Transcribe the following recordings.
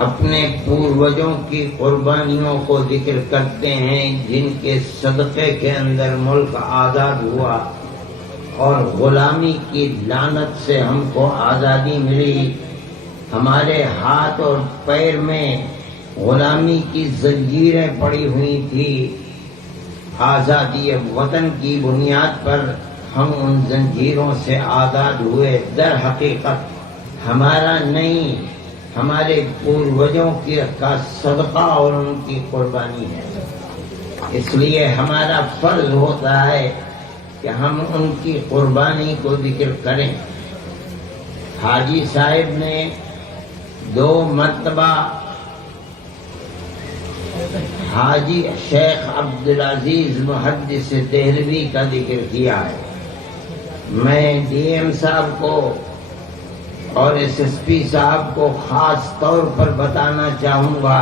اپنے پوروجوں کی قربانیوں کو ذکر کرتے ہیں جن کے صدقے کے اندر ملک آزاد ہوا اور غلامی کی لعنت سے ہم کو آزادی ملی. ہمارے ہاتھ اور پیر میں غلامی کی زنجیریں پڑی ہوئی تھی. آزادی وطن کی بنیاد پر ہم ان زنجیروں سے آزاد ہوئے. در حقیقت ہمارا نہیں، ہمارے پوروجوں کا صدقہ اور ان کی قربانی ہے. اس لیے ہمارا فرض ہوتا ہے کہ ہم ان کی قربانی کو ذکر کریں. حاجی صاحب نے 2 مرتبہ حاجی شیخ عبدالعزیز محدث دہلوی کا ذکر کیا ہے. میں ڈی ایم صاحب کو اور ایس ایس پی صاحب کو خاص طور پر بتانا چاہوں گا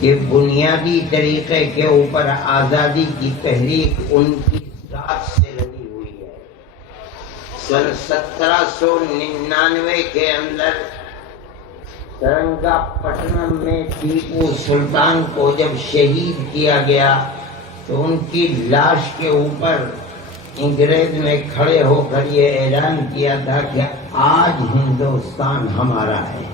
کہ بنیادی طریقے کے اوپر آزادی کی تحریک ان کی ذات سے لگی ہوئی ہے. سن 1799 کے اندر سرنگا پٹنم میں ٹیپو سلطان کو جب شہید کیا گیا تو ان کی لاش کے اوپر انگریز نے کھڑے ہو کر یہ اعلان کیا تھا کہ آج ہندوستان ہمارا ہے.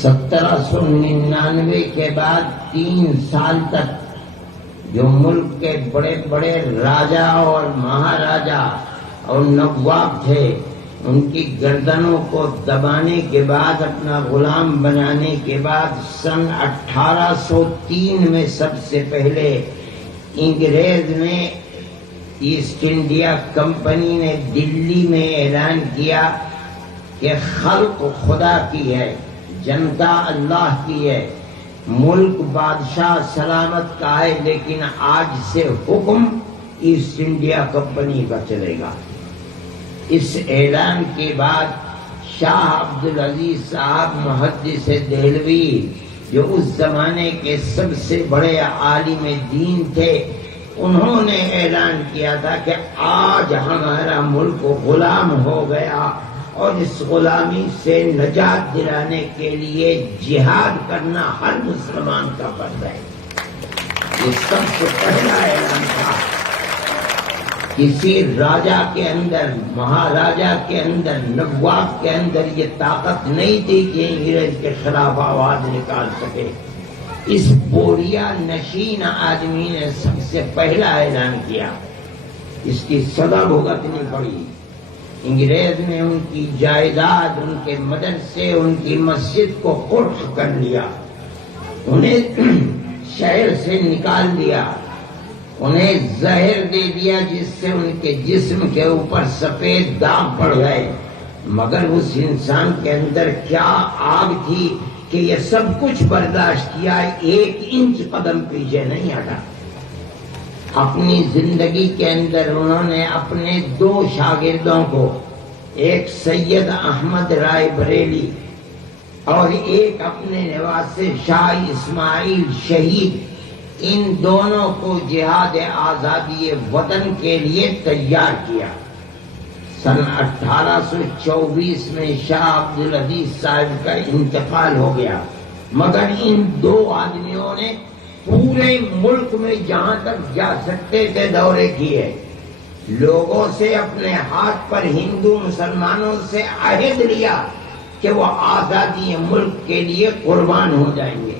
1799 کے بعد 3 سال تک جو ملک کے بڑے بڑے راجا اور مہاراجا اور نواب تھے ان کی گردنوں کو دبانے کے بعد، اپنا غلام بنانے کے بعد، سن 1803 میں سب سے پہلے انگریز نے، ایسٹ انڈیا کمپنی نے دلی میں اعلان کیا کہ خلق خدا کی ہے، جنتا اللہ کی ہے، ملک بادشاہ سلامت کا ہے، لیکن آج سے حکم ایسٹ انڈیا کمپنی کا چلے گا. اس اعلان کے بعد شاہ عبدالعزیز صاحب محدث دہلوی جو اس زمانے کے سب سے بڑے عالم دین تھے، انہوں نے اعلان کیا تھا کہ آج ہمارا ملک غلام ہو گیا اور اس غلامی سے نجات دلانے کے لیے جہاد کرنا ہر مسلمان کا فرض ہے. یہ سب سے پہلا اعلان تھا. کسی راجا کے اندر، مہاراجا کے اندر، نواب کے اندر یہ طاقت نہیں تھی کہ انگریز کے خلاف آواز نکال سکے. اس بوریا نشین آدمی نے سب سے پہلا اعلان کیا. اس کی سزا بھگتنی پڑی. انگریز نے ان کی جائیداد، ان کے مدرسے، ان کی مسجد کو قرق کر لیا، انہیں شہر سے نکال دیا، انہیں زہر دے دیا جس سے ان کے جسم کے اوپر سفید داغ پڑ گئے. مگر اس انسان کے اندر کیا آگ تھی کہ یہ سب کچھ برداشت کیا، 1 انچ قدم پیچھے نہیں ہٹا. اپنی زندگی کے اندر انہوں نے اپنے 2 شاگردوں کو، ایک سید احمد رائے بریلی اور ایک اپنے نواسے شاہ اسماعیل شہید، ان دونوں کو جہاد آزادی وطن کے لیے تیار کیا. سن 1824 میں شاہ عبدالعزیز صاحب کا انتقال ہو گیا، مگر ان 2 آدمیوں نے پورے ملک میں جہاں تک جا سکتے تھے دورے کیے. لوگوں سے، اپنے ہاتھ پر ہندو مسلمانوں سے عہد لیا کہ وہ آزادی ملک کے لیے قربان ہو جائیں گے.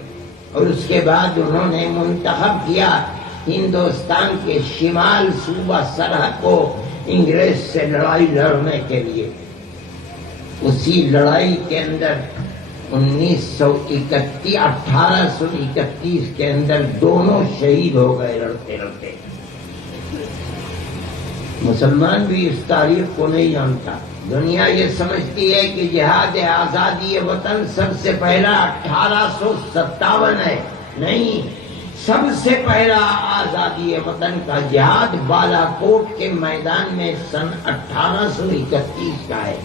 اور اس کے بعد انہوں نے منتخب کیا ہندوستان کے شمال صوبہ سرحد کو انگریز سے لڑائی لڑنے کے لیے. اسی لڑائی کے اندر 1831 کے اندر دونوں شہید ہو گئے لڑتے لڑتے. مسلمان بھی اس تاریخ کو نہیں جانتا. دنیا یہ سمجھتی ہے کہ جہاد آزادی وطن سب سے پہلا 1857 ہے. نہیں، سب سے پہلا آزادی وطن کا جہاد بالا کوٹ کے میدان میں سن 1831 کا ہے،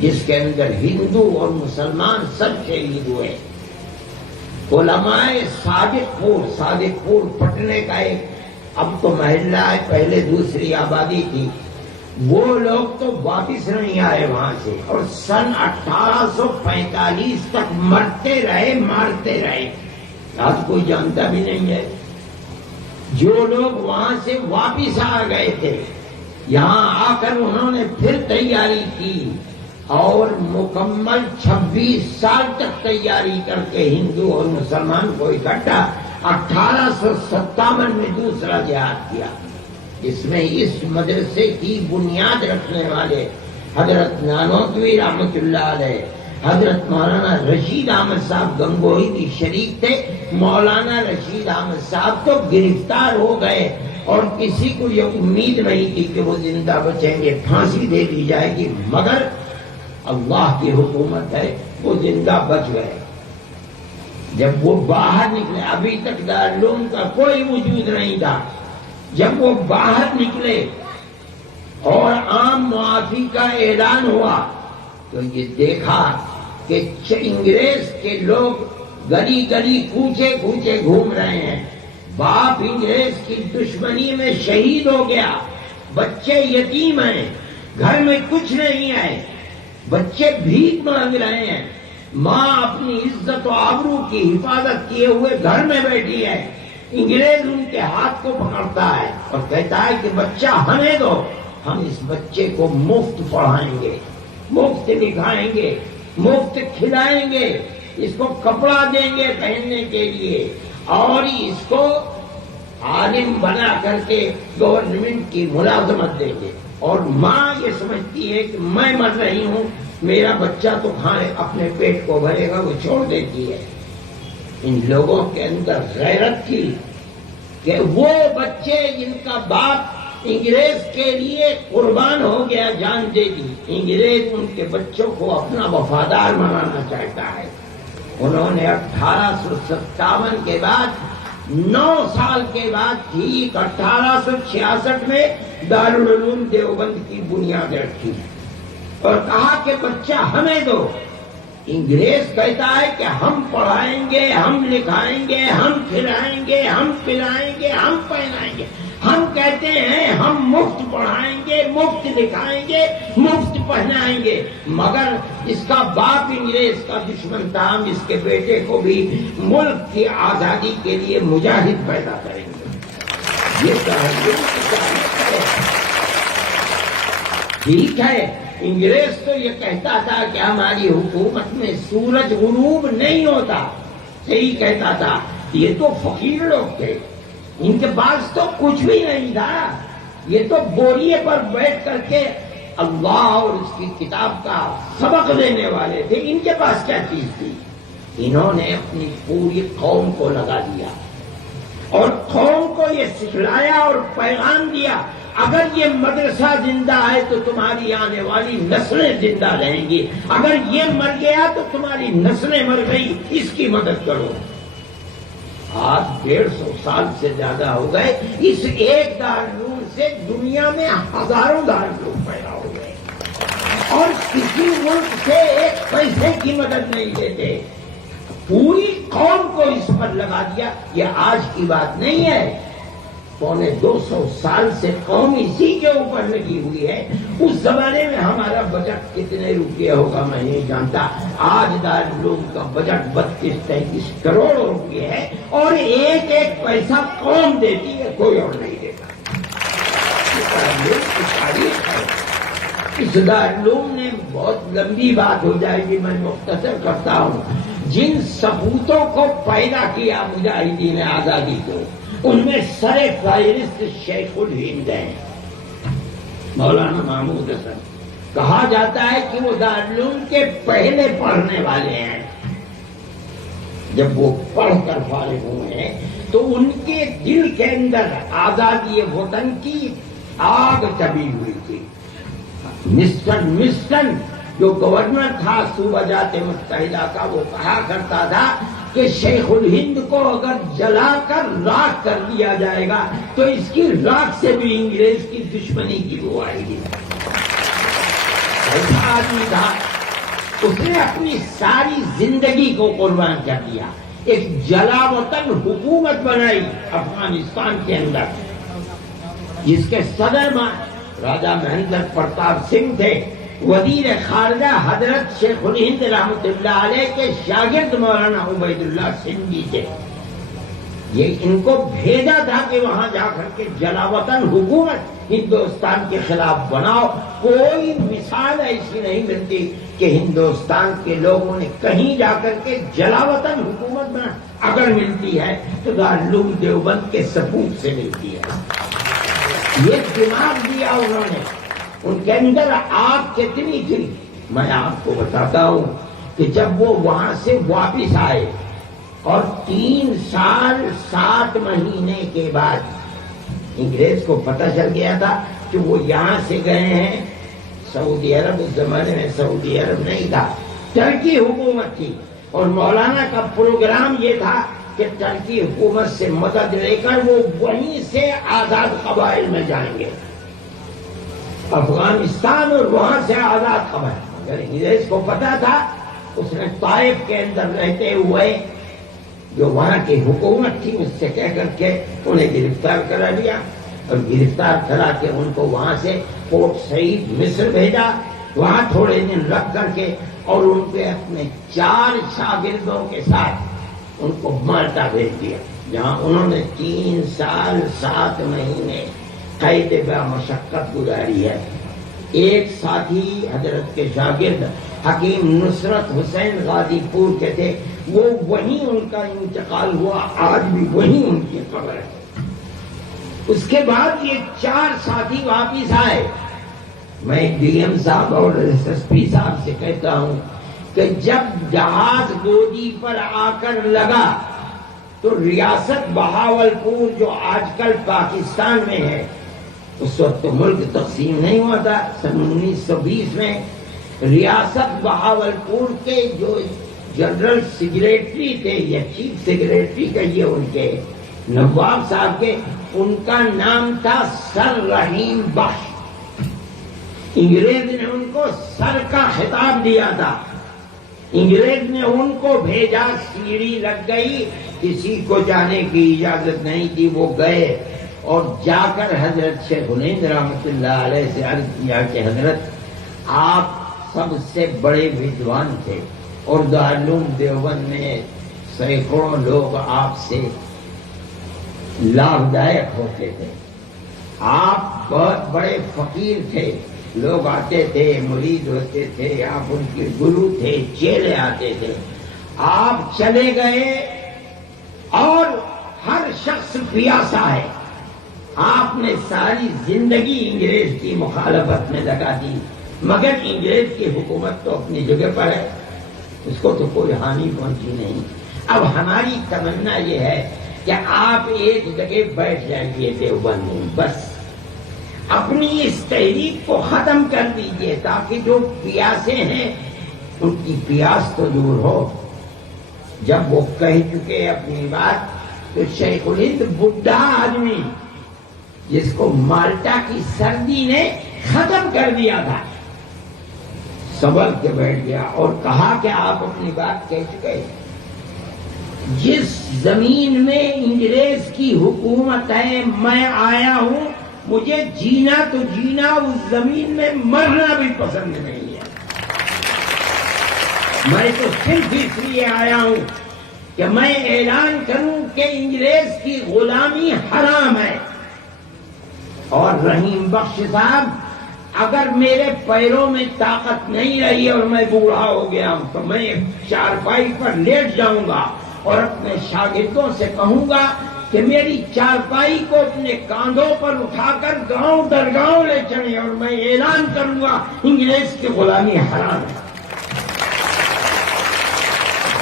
جس کے اندر ہندو اور مسلمان سب شہید ہوئے. علماء صادق پور پٹنے کا ایک اب تو محلہ ہے، پہلے دوسری آبادی تھی، وہ لوگ تو واپس نہیں آئے وہاں سے، اور سن 1845 تک مرتے رہے، مارتے رہے، آج کوئی جانتا بھی نہیں ہے۔ جو لوگ وہاں سے واپس آ گئے تھے، یہاں آ کر انہوں نے پھر تیاری کی، اور مکمل 26 سال تک تیاری کر کے ہندو اور مسلمان کو اکٹھا 1857 میں دوسرا جہاد کیا، جس میں اس مدرسے کی بنیاد رکھنے والے حضرت نانوتوی رحمۃ اللہ علیہ، حضرت مولانا رشید احمد صاحب گنگوہی بھی شریک تھے۔ مولانا رشید احمد صاحب تو گرفتار ہو گئے، اور کسی کو یہ امید نہیں تھی کہ وہ زندہ بچیں گے، پھانسی دے دی جائے گی، مگر اللہ کی حکومت ہے، وہ زندہ بچ گئے۔ جب وہ باہر نکلے، ابھی تک دارالعلوم کا کوئی وجود نہیں تھا، جب وہ باہر نکلے اور عام معافی کا اعلان ہوا تو یہ دیکھا کہ انگریز کے لوگ گلی گلی کوچے کوچے گھوم رہے ہیں، باپ انگریز کی دشمنی میں شہید ہو گیا، بچے یتیم ہیں، گھر میں کچھ نہیں ہے، بچے بھیک مانگ رہے ہیں، ماں اپنی عزت و آبرو کی حفاظت کیے ہوئے گھر میں بیٹھی ہے، انگریز ان کے ہاتھ کو پکڑتا ہے اور کہتا ہے کہ بچہ ہمیں دو، ہم اس بچے کو مفت پڑھائیں گے، مفت لکھائیں گے، مفت کھلائیں گے، اس کو کپڑا دیں گے پہننے کے لیے، اور اس کو عالم بنا کر کے گورنمنٹ کی ملازمت دیں گے۔ اور ماں یہ سمجھتی ہے کہ میں مر رہی ہوں، میرا بچہ تو کھانے اپنے پیٹ کو بھرے گا، وہ چھوڑ دیتی ہے۔ ان لوگوں کے اندر غیرت تھی کہ وہ بچے جن کا باپ انگریز کے لیے قربان ہو گیا، جان دے دی، انگریز ان کے بچوں کو اپنا وفادار بنانا چاہتا ہے۔ انہوں نے 1857 کے بعد 9 سال کے بعد ٹھیک 1866 میں دارالعلوم دیوبند کی بنیاد رکھی اور کہا کہ بچہ ہمیں دو۔ انگریز کہتا ہے کہ ہم پڑھائیں گے، ہم لکھائیں گے، ہم کھلائیں گے، ہم پلائیں گے، ہم پہنائیں گے۔ ہم کہتے ہیں ہم مفت پڑھائیں گے، مفت لکھائیں گے، مفت پہنائیں گے، مگر اس کا باپ انگریز کا دشمن تھا، ہم اس کے بیٹے کو بھی ملک کی آزادی کے لیے مجاہد پیدا کریں گے۔ یہ ٹھیک ہے، انگریز تو یہ کہتا تھا کہ ہماری حکومت میں سورج غروب نہیں ہوتا، صحیح کہتا تھا، یہ تو فقیر لوگ تھے، ان کے پاس تو کچھ بھی نہیں تھا، یہ تو بوریے پر بیٹھ کر کے اللہ اور اس کی کتاب کا سبق دینے والے تھے، ان کے پاس کیا چیز تھی؟ انہوں نے اپنی پوری قوم کو لگا دیا اور قوم کو یہ سکھلایا اور پیغام دیا، اگر یہ مدرسہ زندہ ہے تو تمہاری آنے والی نسلیں زندہ رہیں گی، اگر یہ مر گیا تو تمہاری نسلیں مر گئی، اس کی مدد کرو۔ آج 150 سال سے زیادہ ہو گئے، اس ایک دارالعلوم سے دنیا میں ہزاروں دارالعلوم پیدا ہو گئے، اور کسی ملک سے ایک پیسے کی مدد نہیں دیتے، پوری قوم کو اس پر لگا دیا۔ یہ آج کی بات نہیں ہے، 250 سال سے قوم اسی کے اوپر لگی ہوئی ہے۔ اس زمانے میں ہمارا بجٹ کتنے روپے ہوگا میں نہیں جانتا، آج دارالعلوم کا بجٹ 32-33 کروڑ روپے ہے، اور ایک ایک پیسہ قوم دیتی ہے، کوئی اور نہیں دیتا۔ تاریخ ہے اس دارالعلوم نے، بہت لمبی بات ہو جائے گی، میں مختصر کرتا ہوں۔ جن سپوتوں کو پیدا کیا مجاہدین آزادی کو، ان میں سر فہرست شیخ الہند ہیں، مولانا محمود حسن۔ کہا جاتا ہے کہ وہ دارالعلوم کے پہلے پڑھنے والے ہیں، جب وہ پڑھ کر فارغ ہوئے ہیں تو ان کے دل کے اندر آزادی وطن کی آگ چبھی ہوئی تھی۔ مسٹن جو گورنر تھا صوبہ جات متحدہ کا، وہ کہا کرتا تھا کہ شیخ الہند کو اگر جلا کر راکھ کر دیا جائے گا تو اس کی راکھ سے بھی انگریز کی دشمنی کی وہ آئے گی۔ ایسا آدمی تھا، اس نے اپنی ساری زندگی کو قربان کر دیا، ایک جلا وطن حکومت بنائی افغانستان کے اندر، جس کے صدر راجہ مہندر پرتاپ سنگھ تھے، وزیر خارجہ حضرت شیخ الہند رحمۃ اللہ علیہ کے شاگرد مولانا عبید اللہ سندھی تھے۔ یہ ان کو بھیجا تھا کہ وہاں جا کر کے جلاوطن حکومت ہندوستان کے خلاف بناؤ۔ کوئی مثال ایسی نہیں ملتی کہ ہندوستان کے لوگوں نے کہیں جا کر کے جلاوطن حکومت بنا، اگر ملتی ہے تو دارالعلوم دیوبند کے سپوت سے ملتی ہے۔ یہ دماغ دیا انہوں نے، ان کے اندر آگ کتنی تھی۔ میں آپ کو بتاتا ہوں کہ جب وہ وہاں سے واپس آئے اور 3 سال 7 مہینے کے بعد انگریز کو پتہ چل گیا تھا کہ وہ یہاں سے گئے ہیں سعودی عرب۔ اس زمانے میں سعودی عرب نہیں تھا، ترکی حکومت تھی، اور مولانا کا پروگرام یہ تھا کہ ترکی حکومت سے مدد لے کر وہ وہیں سے آزاد قبائل میں جائیں گے، افغانستان اور وہاں سے آزاد قبائل۔ اگر انگریز کو پتا تھا، اس نے طائف کے اندر رہتے ہوئے جو وہاں کی حکومت تھی اس سے کہہ کر کے انہیں گرفتار کرا لیا، اور گرفتار کرا کے ان کو وہاں سے پورٹ سعید مصر بھیجا، وہاں تھوڑے دن رکھ کر کے اور ان پہ اپنے 4 شاگردوں کے ساتھ ان کو مالٹا بھیج دیا، جہاں انہوں نے 3 سال 7 مہینے قید بہ مشقت گزاری ہے۔ ایک ساتھی حضرت کے شاگرد حکیم نصرت حسین غازی پور کے تھے، وہ وہیں ان کا انتقال ہوا، آج بھی وہیں ان کی قبر ہے۔ اس کے بعد یہ 4 ساتھی واپس آئے۔ میں ڈی ایم صاحب اور ایس ایس پی صاحب سے کہتا ہوں کہ جب جہاز گودی پر آ کر لگا تو ریاست بہاولپور جو آج کل پاکستان میں ہے، اس وقت تو ملک تقسیم نہیں ہوا تھا، سن 1920 میں ریاست بہاولپور کے جو جنرل سیکریٹری تھے یا چیف سیکریٹری کہیے ان کے نواب صاحب کے، ان کا نام تھا سر رحیم بخش۔ انگریز نے ان کو سر کا خطاب دیا تھا، انگریز نے ان کو بھیجا، سیڑھی لگ گئی، کسی کو جانے کی اجازت نہیں تھی، وہ گئے اور جا کر حضرت شیخ الہند رحمۃ اللہ علیہ سے عرض کیا کہ حضرت آپ سب سے بڑے ودوان تھے اور دارالعلوم دیوبند میں سینکڑوں لوگ آپ سے لابھدائک ہوتے تھے، آپ بہت بڑے فقیر تھے، لوگ آتے تھے، مرید ہوتے تھے، آپ ان کے گرو تھے، چیلے آتے تھے، آپ چلے گئے اور ہر شخص پیاسا ہے، آپ نے ساری زندگی انگریز کی مخالفت میں لگا دی، مگر انگریز کی حکومت تو اپنی جگہ پر ہے، اس کو تو کوئی ہانی پہنچی نہیں۔ اب ہماری تمنا یہ ہے کہ آپ ایک جگہ بیٹھ جائیے دیوبند میں، بس اپنی اس تحریک کو ختم کر دیجیے تاکہ جو پیاسے ہیں ان کی پیاس تو دور ہو۔ جب وہ کہہ چکے اپنی بات تو شیخ الہند بڈھا آدمی جس کو مالٹا کی سردی نے ختم کر دیا تھا، سنبھل کے بیٹھ گیا اور کہا کہ آپ اپنی بات کہہ چکے، جس زمین میں انگریز کی حکومت ہے میں آیا ہوں، مجھے جینا تو جینا، اس زمین میں مرنا بھی پسند نہیں ہے، میں تو صرف اس لیے آیا ہوں کہ میں اعلان کروں کہ انگریز کی غلامی حرام ہے۔ اور رحیم بخش صاحب، اگر میرے پیروں میں طاقت نہیں رہی اور میں بوڑھا ہو گیا ہوں تو میں چارپائی پر لیٹ جاؤں گا اور اپنے شاگردوں سے کہوں گا کہ میری چارپائی کو اپنے کاندھوں پر اٹھا کر گاؤں در گاؤں لے چلیں، اور میں اعلان کروں گا انگریز کی غلامی حرام ہے۔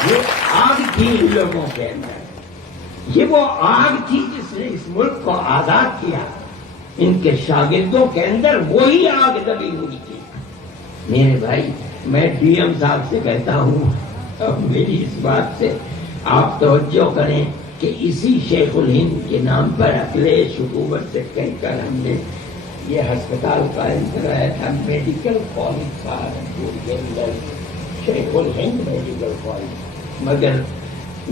یہ آگ تھی ان لوگوں کے اندر، یہ وہ آگ تھی جس نے اس ملک کو آزاد کیا، ان کے شاگردوں کے اندر وہی آگ دبی ہوئی تھی۔ میرے بھائی، میں ڈی ایم صاحب سے کہتا ہوں، اب میری اس بات سے آپ توجہ کریں کہ اسی شیخ الہند کے نام پر اکھلیش حکومت سے کہہ کر ہم نے یہ ہسپتال قائم کرایا تھا، میڈیکل کالج تھا کے اندر، شیخ الہند میڈیکل کالج، مگر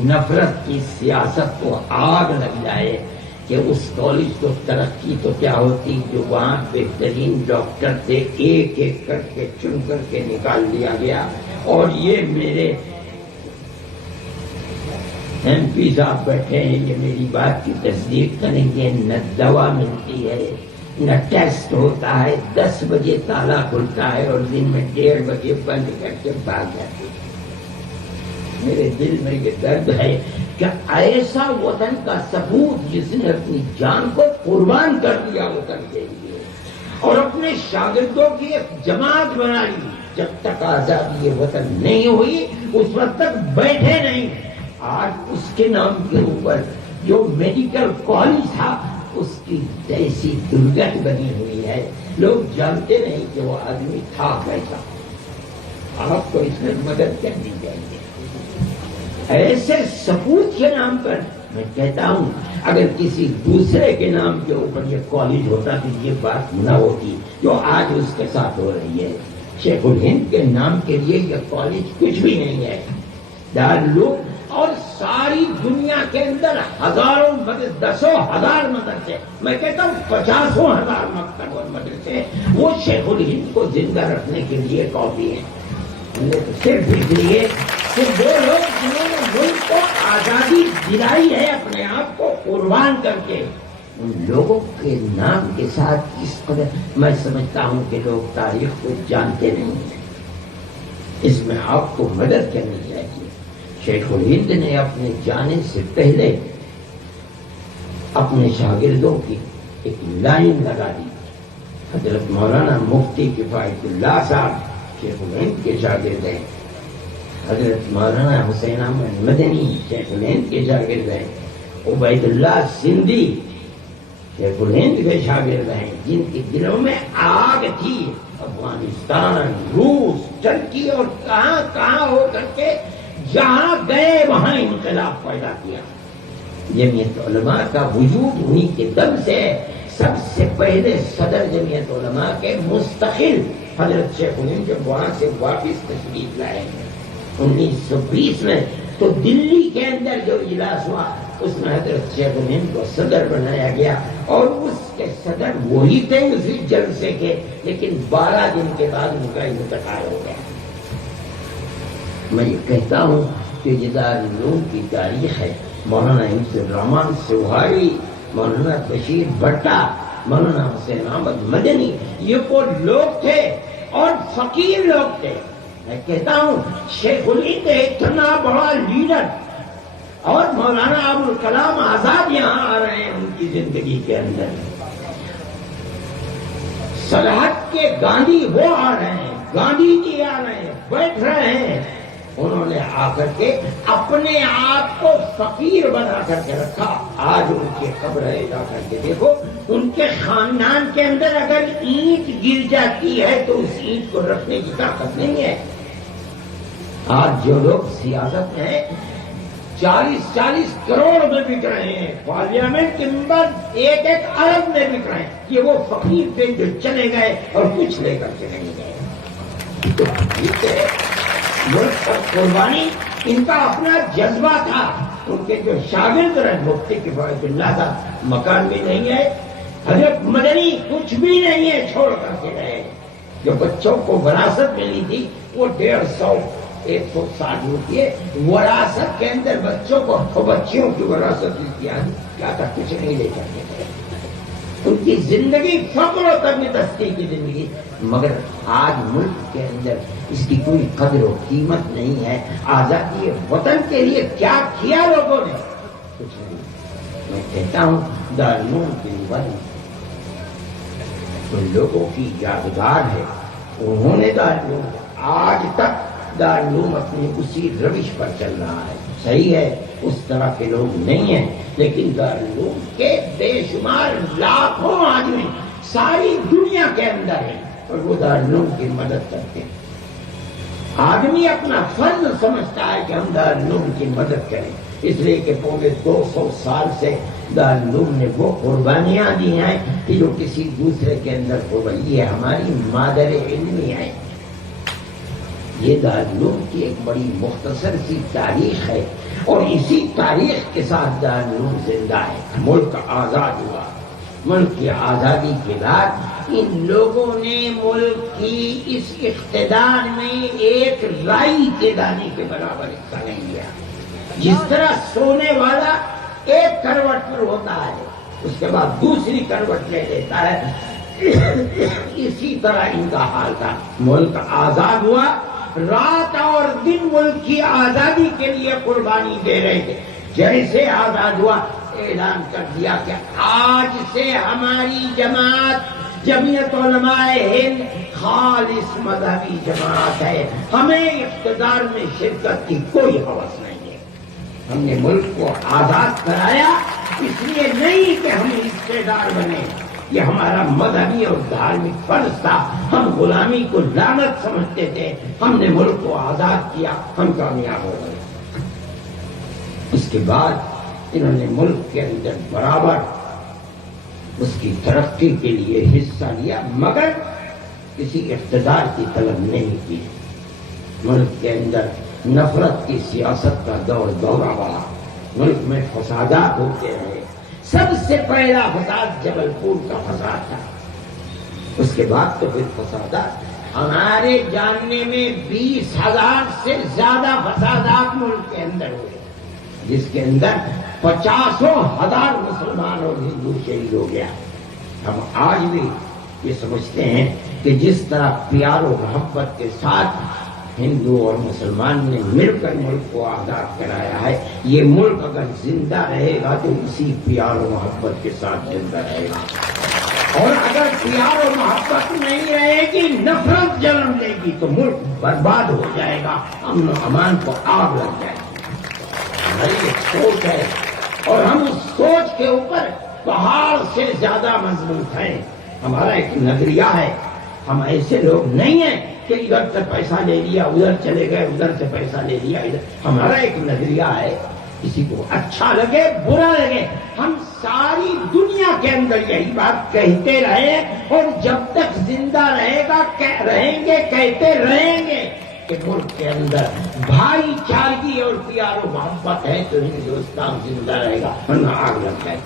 نفرت کی سیاست کو آگ لگ جائے، کہ اس کالج کو ترقی تو کیا ہوتی، جو وہاں بہترین ڈاکٹر تھے ایک ایک کر کے چن کر کے نکال دیا گیا. اور یہ میرے ایم پی صاحب بیٹھے ہیں، یہ میری بات کی تصدیق کریں گے. نہ دوا ملتی ہے، نہ ٹیسٹ ہوتا ہے. 10 بجے تالا کھلتا ہے اور دن میں 1:30 بجے بند کر کے بھاگ جاتے ہیں. میرے دل میں یہ درد ہے کہ ایسا وطن کا سپوت جس نے اپنی جان کو قربان کر دیا وطن کے لیے اور اپنے شاگردوں کی ایک جماعت بنا لی، جب تک آزادی یہ وطن نہیں ہوئی اس وقت تک بیٹھے نہیں. آج اس کے نام کے اوپر جو میڈیکل کالج تھا اس کی جیسی درگت بنی ہوئی ہے. لوگ جانتے نہیں کہ وہ آدمی تھا کیسا. آپ کو اس میں مدد کرنی چاہیے. ایسے سپوت کے نام پر میں کہتا ہوں اگر کسی دوسرے کے نام کے اوپر یہ کالج ہوتا تو یہ بات نہ ہوتی جو آج اس کے ساتھ ہو رہی ہے. شیخ الہند کے نام کے لیے یہ کالج کچھ بھی نہیں ہے. دارالعلوم اور ساری دنیا کے اندر ہزاروں مدرسے، 10,000 مدرسے، میں کہتا ہوں 50,000 مکتب اور مدرسے وہ شیخ الہند کو زندہ رکھنے کے لیے کافی ہیں. صرف اس لیے کہ وہ لوگ جنہوں نے ملک کو آزادی دلائی ہے اپنے آپ کو قربان کر کے، ان لوگوں کے نام کے ساتھ اس قدر میں سمجھتا ہوں کہ لوگ تاریخ کو جانتے نہیں ہیں. اس میں آپ کو مدد کرنی چاہیے. شیخ الہند نے اپنے جانے سے پہلے اپنے شاگردوں کی ایک لائن لگا دی. حضرت مولانا مفتی کفایت اللہ صاحب شیخ الہند کے شاگرد ہیں. حضرت مولانا حسین احمد مدنی شیخ الہند کے شاگرد ہیں. عبید اللہ سندھی شیخ الہند کے شاگرد ہیں. جن کے دلوں میں آگ تھی افغانستان، روس، ترکی اور کہاں کہاں ہو کر کے جہاں گئے وہاں انقلاب پیدا کیا. جمعیت علماء کا وجود انہی کے دم سے. سب سے پہلے صدر جمعیت علماء کے مستقل حضرت شیخ الہند جب وہاں سے واپس تشریف لائے 1920 میں تو دلی کے اندر جو اجلاس ہوا اس میں حضرت شیخ الہند کو صدر بنایا گیا اور اس کے صدر وہی تھے اسی جلسے کے، لیکن 12 دن کے بعد ان کا انتقال ہو گیا. میں یہ کہتا ہوں کہ یہ دارالعلوم کی تاریخ ہے. مولانا انصر الرحمان سوہائی، مولانا بشیر بھٹا، مولانا حسین احمد مدنی، یہ وہ لوگ تھے اور فقیر لوگ تھے. میں کہتا ہوں شیخ الہند اتنا بڑا لیڈر اور مولانا ابوالکلام آزاد یہاں آ رہے ہیں ان کی زندگی کے اندر. سرحد کے گاندھی وہ آ رہے ہیں، گاندھی جی آ رہے ہیں، بیٹھ رہے ہیں. انہوں نے آ کر کے اپنے آپ کو فقیر بنا کر کے رکھا. آج ان کی قبریں جا کر کے دیکھو، ان کے خاندان کے اندر اگر اینٹ گر جاتی ہے تو اس اینٹ کو رکھنے کی طاقت نہیں ہے. آج جو لوگ سیاست میں 40-40 کروڑ میں بک رہے ہیں، پارلیمنٹ کے ممبر 1-1 ارب میں بک رہے ہیں، یہ وہ فقیر تھے جو چلے گئے اور کچھ لے کر کے نہیں گئے. تو ملک پر قربانی ان کا اپنا جذبہ تھا. ان کے جو شاگرد رہے مفتی کفایت اللہ تھا، مکان بھی نہیں ہے. حضرت مدنی کچھ بھی نہیں ہے، چھوڑ کر کے گئے. جو بچوں کو وراثت ملی تھی وہ 150-160 روپئے وراثت کے اندر بچوں کو بچیوں کی وراثت ملتی ہے. کیا تھا؟ کچھ نہیں لے کر کے گئے. ان کی زندگی فقر و تنگدستی کی زندگی. مگر آج ملک کے اندر اس کی کوئی قدر و قیمت نہیں ہے. آزادی وطن کے لیے کیا کیا لوگوں نے؟ کچھ نہیں. میں کہتا ہوں دارالعلوم کی وطن ان لوگوں کی یادگار ہے. انہوں نے دارالعلوم آج تک دارالعلوم اپنی اسی روش پر چل رہا ہے. صحیح ہے اس طرح کے لوگ نہیں ہیں، لیکن دارالعلوم کے بے شمار لاکھوں آدمی ساری دنیا کے اندر ہیں اور وہ دارالعلوم کی مدد کرتے ہیں. آدمی اپنا فرض سمجھتا ہے کہ ہم دارالعلوم کی مدد کریں، اس لیے کہ پورے 200 سال سے دارالعلوم نے وہ قربانیاں دی ہیں کہ جو کسی دوسرے کے اندر ہو گئی ہے. ہماری مادر علمی ہے. یہ دارالعلوم کی ایک بڑی مختصر سی تاریخ ہے، اور اسی تاریخ کے ساتھ دارالعلوم زندہ ہے۔ ملک آزاد ہوا، ملک کی آزادی کے بعد ان لوگوں نے ملک کی اس اقتدار میں ایک رائی کے دانے کے برابر حصہ نہیں لیا۔ جس طرح سونے والا ایک کروٹ پر ہوتا ہے، اس کے بعد دوسری کروٹ لے لیتا ہے، اسی طرح ان کا حال تھا۔ ملک آزاد ہوا، رات اور دن ملک کی آزادی کے لیے قربانی دے رہے تھے۔ جیسے آزاد ہوا، اعلان کر دیا کہ آج سے ہماری جماعت جمعیت علماء ہند خالص مذہبی جماعت ہے، ہمیں اقتدار میں شرکت کی کوئی ہوس نہیں ہے۔ ہم نے ملک کو آزاد کرایا اس لیے نہیں کہ ہم اقتدار بنے، یہ ہمارا مذہبی اور دھارمک فرض تھا۔ ہم غلامی کو لعنت سمجھتے تھے، ہم نے ملک کو آزاد کیا، ہم کامیاب ہو گئے۔ اس کے بعد انہوں نے ملک کے اندر برابر اس کی ترقی کے لیے حصہ لیا، مگر کسی اقتدار کی طلب نہیں کی۔ ملک کے اندر نفرت کی سیاست کا دورہ بڑھا، ملک میں فسادات ہوتے رہے۔ سب سے پہلا فساد جبل پور کا فساد تھا، اس کے بعد تو پھر فسادات ہمارے جاننے میں 20,000 سے زیادہ فسادات ملک کے اندر ہوئے، جس کے اندر 50,000 مسلمان اور ہندو شہید ہو گیا۔ ہم آج بھی یہ سمجھتے ہیں کہ جس طرح پیار و محبت کے ساتھ ہندو اور مسلمان نے مل کر ملک کو آزاد کرایا ہے، یہ ملک اگر زندہ رہے گا تو اسی پیار و محبت کے ساتھ زندہ رہے گا، اور اگر پیار و محبت نہیں رہے گی، نفرت جنم لے گی تو ملک برباد ہو جائے گا، امن و امان کو آگ لگ جائے گی۔ ہماری ایک سوچ ہے، اور ہم اس سوچ کے اوپر پہاڑ سے زیادہ مضبوط ہیں۔ ہمارا ایک نظریہ ہے، ہم ایسے لوگ نہیں ہیں کہ ادھر سے پیسہ لے لیا ادھر چلے گئے، ادھر سے پیسہ لے لیا ادھر۔ ہمارا ایک نظریہ ہے، کسی کو اچھا لگے برا لگے، ہم ساری دنیا کے اندر یہی بات کہتے رہے، اور جب تک زندہ رہے گا رہیں گے، کہتے رہیں گے کہ ملک کے اندر بھائی چارگی اور پیار و محبت ہے تو ہندوستان زندہ رہے گا، ورنہ آگ لگ جائے گا۔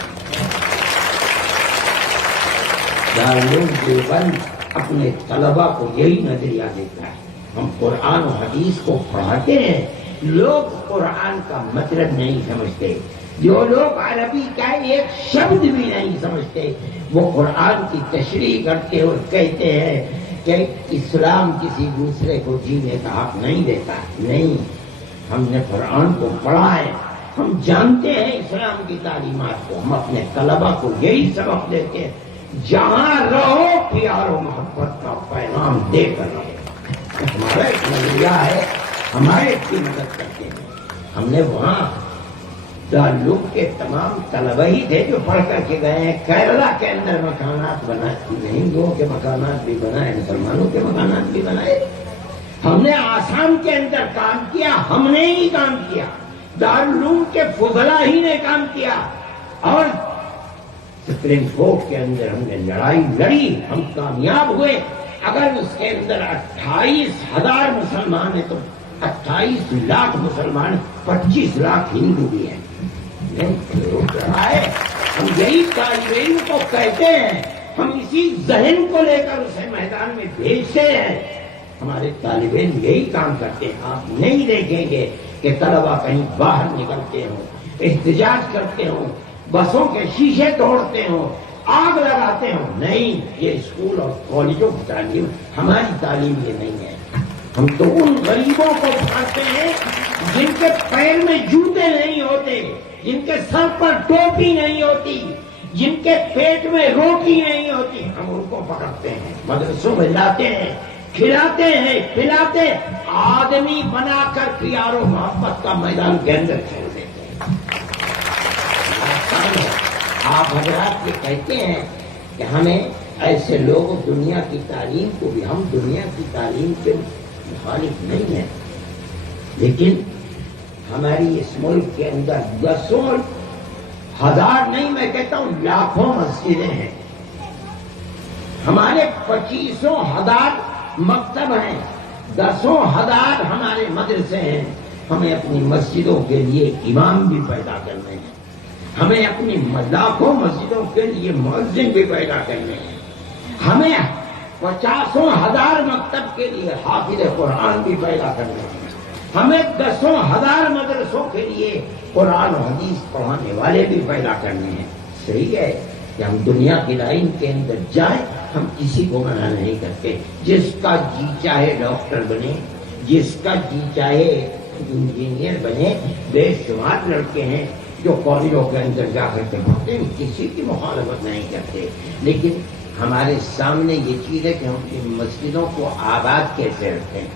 دارالعلوم دیوبند اپنے طلبا کو یہی نظریہ دیتا ہے۔ ہم قرآن و حدیث کو پڑھاتے ہیں، لوگ قرآن کا مطلب نہیں سمجھتے، جو لوگ عربی کا ایک شبد بھی نہیں سمجھتے، وہ قرآن کی تشریح کرتے اور کہتے ہیں کہ اسلام کسی دوسرے کو جینے کا حق نہیں دیتا۔ نہیں، ہم نے قرآن کو پڑھا ہے، ہم جانتے ہیں اسلام کی تعلیمات کو، ہم اپنے طلبا کو یہی سبق دیتے ہیں، جہاں رہو پیار و محبت کا پیغام دے کر رہو۔ ہمارا ایک نظریہ ہے، ہمارے کی مدد کرتے ہیں۔ ہم نے وہاں دارالعلوم کے تمام طلبہ ہی تھے جو پڑھ کر کے گئے ہیں، کیرلا کے اندر مکانات بنائے، ہندوؤں کے مکانات بھی بنائے، مسلمانوں کے مکانات بھی بنائے۔ ہم نے آسام کے اندر کام کیا، ہم نے ہی کام کیا، دارالعلوم کے فضلاء ہی نے کام کیا، اور سپریم کورٹ کے اندر ہم نے لڑائی لڑی، ہم کامیاب ہوئے۔ اگر اس کے اندر 28,000 مسلمان ہیں تو 28 لاکھ مسلمان، 25 لاکھ ہندو بھی ہیں۔ ہم یہی طالب علم کو کہتے ہیں، ہم اسی ذہن کو لے کر اسے میدان میں بھیجتے ہیں۔ ہمارے طالب علم یہی کام کرتے ہیں۔ آپ نہیں دیکھیں گے کہ طلبا کہیں باہر نکلتے ہوں، احتجاج کرتے ہوں، بسوں کے شیشے توڑتے ہوں، آگ لگاتے ہوں۔ نہیں، یہ اسکول اور کالجوں کی تعلیم، ہماری تعلیم یہ نہیں ہے۔ ہم تو ان غریبوں کو پڑھاتے ہیں جن کے پیر میں جوتے نہیں ہوتے، جن کے سر پر ٹوپی نہیں ہوتی، جن کے پیٹ میں روٹی نہیں ہوتی، ہم ان کو پکڑتے ہیں، مدرسوں میں لاتے ہیں، کھلاتے ہیں، پلاتے، آدمی بنا کر پیار و محبت کا میدان کے اندر کھیل دیتے ہیں۔ آپ حضرات یہ کہتے ہیں کہ ہمیں ایسے لوگ دنیا کی تعلیم کو بھی، ہم دنیا کی تعلیم کے مخالف نہیں ہیں، لیکن ہماری اس ملک کے اندر 10,000 نہیں، میں کہتا ہوں لاکھوں مسجدیں ہیں، ہمارے 25,000 مکتب ہیں، دسوں ہزار ہمارے مدرسے ہیں، ہمیں اپنی مسجدوں کے لیے امام بھی پیدا کرنے ہیں، ہمیں اپنی لاکھوں مسجدوں کے لیے مؤذن بھی پیدا کرنے ہیں، ہمیں 50,000 مکتب کے لیے حافظ قرآن بھی پیدا کرنے ہیں، ہمیں 10,000 مدرسوں کے لیے قرآن و حدیث پڑھانے والے بھی پیدا کرنے ہیں۔ صحیح ہے کہ ہم دنیا کی لائن کے اندر جائیں، ہم کسی کو منع نہیں کرتے، جس کا جی چاہے ڈاکٹر بنے، جس کا جی چاہے انجینئر بنے، بے شمار لڑکے ہیں جو کالجوں کے اندر جا کر کے پڑھتے ہیں، کسی کی مخالفت نہیں کرتے، لیکن ہمارے سامنے یہ چیز ہے کہ ہم ان مسجدوں کو آباد کیسے رکھیں،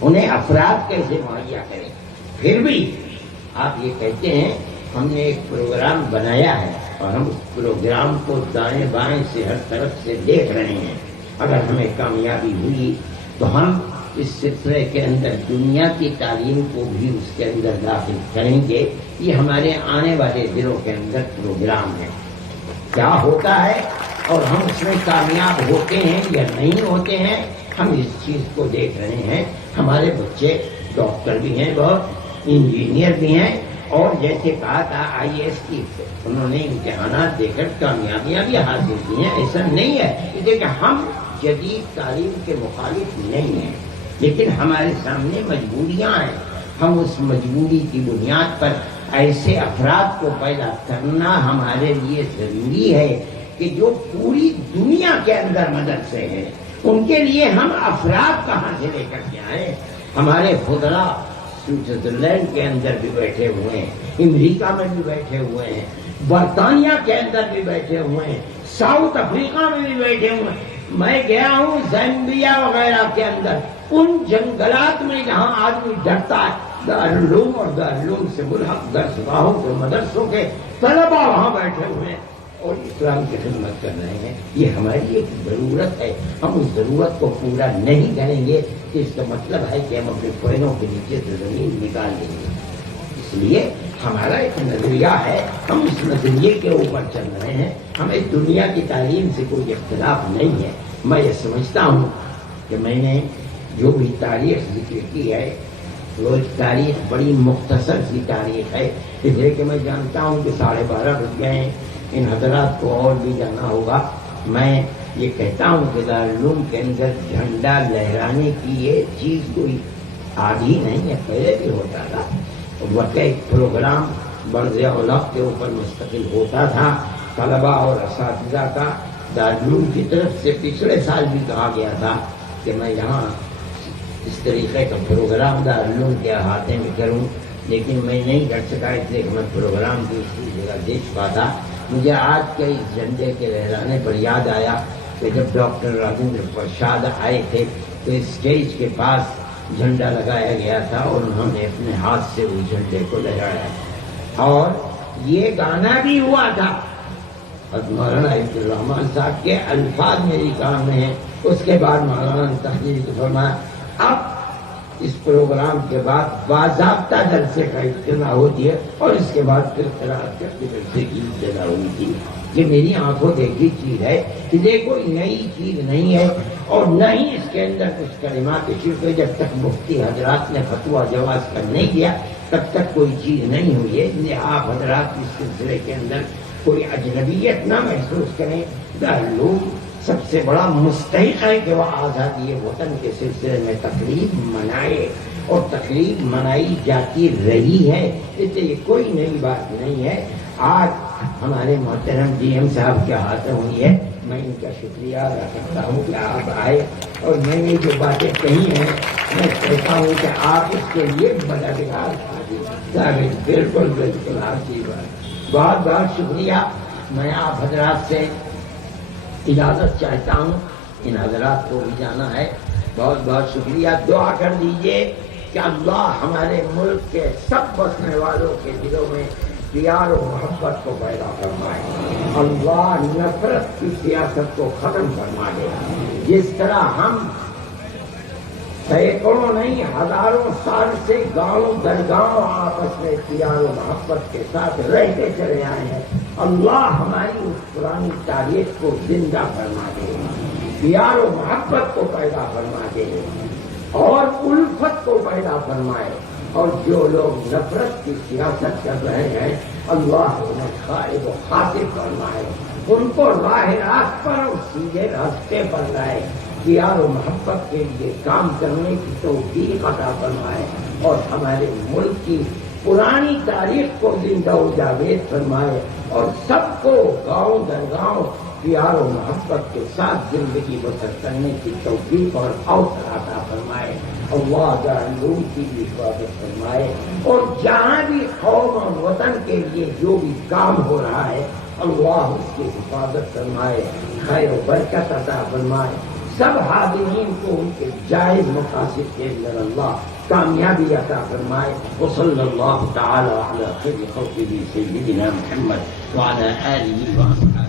انہیں افراد کیسے مہیا کریں۔ پھر بھی آپ یہ کہتے ہیں ہم نے ایک پروگرام بنایا ہے اور ہم اس پروگرام کو دائیں بائیں سے ہر طرف سے دیکھ رہے ہیں، اگر ہمیں کامیابی ہوئی تو ہم اس سلسلے کے اندر دنیا کی تعلیم کو بھی اس کے اندر داخل کریں گے۔ یہ ہمارے آنے والے دنوں کے اندر پروگرام ہے، کیا ہوتا ہے اور ہم اس میں کامیاب ہوتے ہیں یا نہیں ہوتے ہیں، ہم اس چیز کو دیکھ رہے ہیں۔ ہمارے بچے ڈاکٹر بھی ہیں، بہت انجینئر بھی ہیں، اور جیسے کہا تھا آئی ایس کی انہوں نے امتحانات دے کر کامیابیاں بھی حاصل کی ہیں، ایسا نہیں ہے کہ ہم جدید تعلیم کے مخالف نہیں ہیں، لیکن ہمارے سامنے مجبوریاں ہیں، ہم اس مجبوری کی بنیاد پر ایسے افراد کو پیدا کرنا ہمارے لیے ضروری ہے کہ جو پوری دنیا کے اندر مدرسے ہیں، ان کے لیے ہم افراد کہاں سے لے کر کے آئے۔ ہمارے خدرا سوئٹزرلینڈ کے اندر بھی بیٹھے ہوئے ہیں، امریکہ میں بھی بیٹھے ہوئے ہیں، برطانیہ کے اندر بھی بیٹھے ہوئے ہیں، ساؤتھ افریقہ میں بھی بیٹھے ہوئے ہیں۔ میں گیا ہوں زامبیا وغیرہ کے اندر، ان جنگلات میں جہاں آدمی ڈرتا ہے، دارالعلوم اور دارالعلوم سے ملحق درسگاہوں کے مدرسوں کے طلبا وہاں بیٹھے ہوئے ہیں اور اسلام کی خدمت کر رہے ہیں۔ یہ ہماری ایک ضرورت ہے، ہم اس ضرورت کو پورا نہیں کریں گے کہ اس کا مطلب ہے کہ ہم اپنے پیروں کے نیچے سے زمین نکال دیں گے۔ اس لیے ہمارا ایک نظریہ ہے، ہم اس نظریے کے اوپر چل رہے ہیں، ہمیں دنیا کی تعلیم سے کوئی اختلاف نہیں ہے۔ میں یہ سمجھتا ہوں کہ میں نے جو بھی تاریخ ذکر کی ہے وہ ایک تاریخ بڑی مختصر سی تاریخ ہے، اس لیے کہ میں جانتا ہوں کہ 12:30 بج گئے ہیں، ان حضرات کو اور بھی جانا ہوگا۔ میں یہ کہتا ہوں کہ دارالعلوم کے اندر جھنڈا لہرانے کی یہ چیز کوئی آج ہی نہیں ہے، پہلے بھی ہوتا تھا، واقعی ایک پروگرام برض اولق کے اوپر مستقل ہوتا تھا، طلباء اور اساتذہ کا دارالعلوم کی طرف سے پچھلے سال بھی کہا گیا تھا کہ میں یہاں اس طریقے کا پروگرام دارالعلوم کے احاطے میں کروں، لیکن میں نہیں کر سکا، اس لیے کہ میں پروگرام کی اسی جگہ دیکھ پاتا۔ مجھے آج کے اس جھنڈے کے لہرانے پر یاد آیا کہ جب ڈاکٹر راجندر پرساد آئے تھے تو اسٹیج کے پاس جھنڈا لگایا گیا تھا اور انہوں نے اپنے ہاتھ سے اس جھنڈے کو لہرایا اور یہ گانا بھی ہوا تھا۔ اور مولانا عبد الرحمان صاحب کے الفاظ میری کان میں ہیں، اس کے بعد مولانا نے تحریر فرمایا اب اس پروگرام کے بعد باضابطہ جلسے کا افتتاح ہوتی ہے اور اس کے بعد پھر قرأت کے جلسے کی ابتدا ہوئی تھی۔ یہ میری آنکھوں دیکھی چیز ہے کہ یہ کوئی نئی چیز نہیں ہے اور نہ ہی اس کے اندر کچھ کلمات شرک ہے۔ جب تک مفتی حضرات نے فتویٰ جواز کا نہیں دیا تب تک کوئی چیز نہیں ہوئی ہے، اس لیے آپ حضرات اس سلسلے کے اندر کوئی اجنبیت نہ محسوس کریں۔ دارالعلوم سب سے بڑا مستحق ہے کہ وہ آزادی وطن کے سلسلے میں تقریب منائے اور تقریب منائی جاتی رہی ہے، اس لیے یہ کوئی نئی بات نہیں ہے۔ آج ہمارے محترم ڈی ایم صاحب کے ہاتھ ہوئی ہے، میں ان کا شکریہ ادا کرتا ہوں کہ آپ آئے اور میں نے جو باتیں کہی ہیں میں کہتا ہوں کہ آپ اس کے لیے مددگار بالکل بالکل آپ کی بات، بہت بہت شکریہ۔ میں آپ حضرات سے اجازت چاہتا ہوں، ان حضرات کو بھی جانا ہے، بہت بہت شکریہ۔ دعا کر دیجئے کہ اللہ ہمارے ملک کے سب بسنے والوں کے دلوں میں پیار و محبت کو پیدا فرمائے، اللہ نفرت کی سیاست کو ختم فرما دے۔ جس طرح ہم سینکڑوں نہیں ہزاروں سال سے گاؤں در گاؤں آپس میں پیار و محبت کے ساتھ رہتے چلے آئے ہیں، اللہ ہماری اس پرانی تاریخ کو زندہ فرما دے، پیار و محبت کو پیدا فرما دے اور الفت کو پیدا فرمائے، اور جو لوگ نفرت کی سیاست کر رہے ہیں اللہ انہیں خائب و خاطر فرمائے، ان کو راہ راست پر اور سیدھے راستے پر لائے، پیار و محبت کے لیے کام کرنے کی توفیق عطا فرمائے، اور ہمارے ملک کی پرانی تاریخ کو زندہ و جاوید فرمائے، اور سب کو گاؤں در گاؤں پیار و محبت کے ساتھ زندگی بسر کرنے کی توفیق اور اوسر عطا فرمائے۔ اللہ جعلون کی بھی حفاظت فرمائے، اور جہاں بھی قوم اور وطن کے لیے جو بھی کام ہو رہا ہے اللہ اس کی حفاظت فرمائے، خیر و برکت عطا فرمائے، سب حاضرین کو ان کے جائز مقاصد کے اندر اللہ کامیابی عطا فرمائے۔ وصلی اللہ تعالی علی خیر خلقہ سیدنا محمد وعلی آلہ وصحبہ۔